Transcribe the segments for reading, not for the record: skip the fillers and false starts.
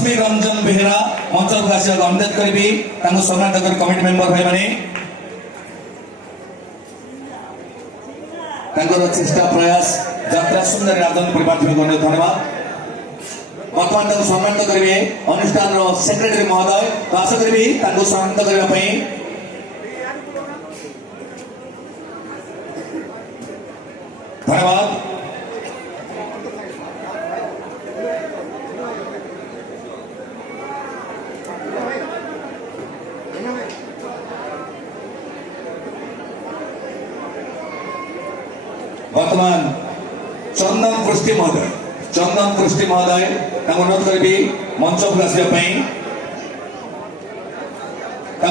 रश्मि रंजन बेहेरा मंच को आसिया अनुरोध करी सम्मानित कर कमिटी मेंबर भाई माने चेष्टा प्रयास यात्रा सुंदर राजन परिवार को धन्यवाद। बर्तमान सम्मानित करेंगे अनुष्ठान सेक्रेटरी महोदय तो आशा करी सम्मानित करने धन्यवाद। वर्तमान चंदन पृष्टि महोदय अनुरोध करी मंच को आसवाई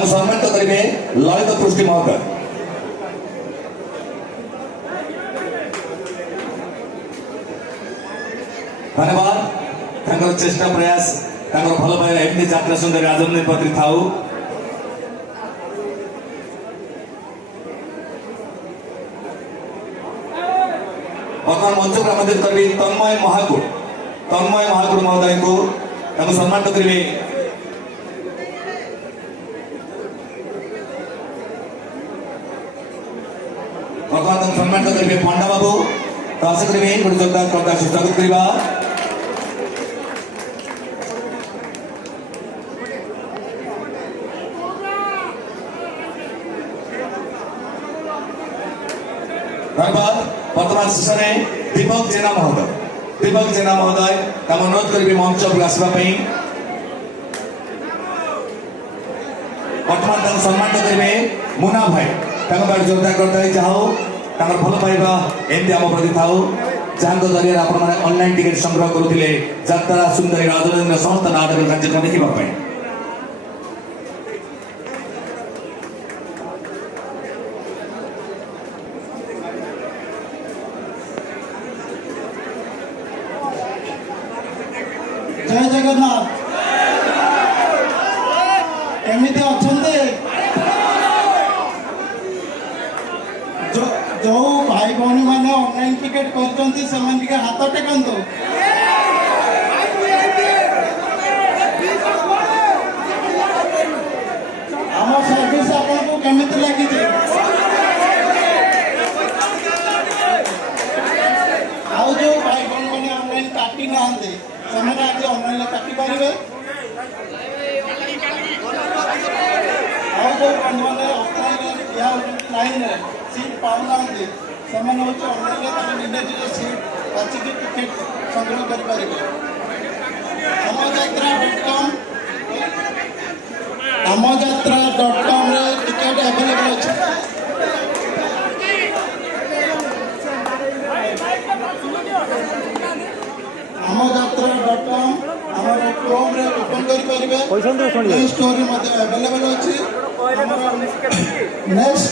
सम्मानित करेंगे ललित पृष्टि महोदय। धन्यवाद। चेष्टा प्रयास भल पाइबा एमती यात्रा सुंदर राजन प्रति था। वर्तमान मंच को आमंत्रित करी तन्मय महाकुड़ महोदय को सम्मानित करेंगे। वर्तमान सम्मानित करेंगे पंडा बाबू तो आशा करेंगे गोटे जोरदार करता स्वागत करवा। धन्यवाद। वर्तमान शेष में दीपक जेना महोदय अनुरोध करेंगे मंच को आसवाई। वर्तमान सम्मानित करेंगे मुना भाई जोरदार करता चाहो भल पाइबा एमती आम प्रति था जहाँ जरिए आप ऑनलाइन टिकेट संग्रह करुले यात्रा सुंदरी राजन समस्त नाटक कार्यक्रम देखा। जय जगन्नाथ। एमती अच्छा जो भाई भौणी मैंने ऑनलाइन टिकेट कर हाथ टेकंतु। आम सर्विस आपको केमिति लगी आउ जो भाई भौणी मैंने ऑनलाइन काटी ना आज ऑनलाइन काटी पारे जो बंधु मैंने लाइन सीट पाऊना ऑनलाइन निजे निज सीट बाचिकी टिकेट संग्रह करें। amojatra.com टिकेट अवेलेबल अच्छे। amojatra.com क्रोम रे ओपन करें प्ले स्टोर अवेलेबल अच्छी। नेक्स्ट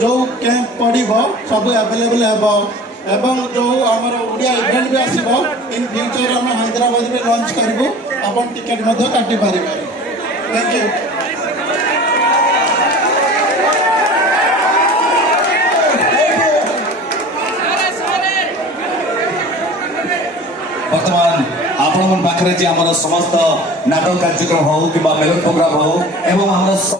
जो कैंप पड़ो सब अवेलेबल एवं जो आमर ओडिया इवेंट भी आसो इन फ्यूचर आम हैदराबाद में लॉन्च करूँ अपन टिकेट काटी पारे। Thank you. वर्तमान आपण पाखे समस्त नाटक कार्यक्रम हो कि मेलोडी प्रोग्राम हो एवं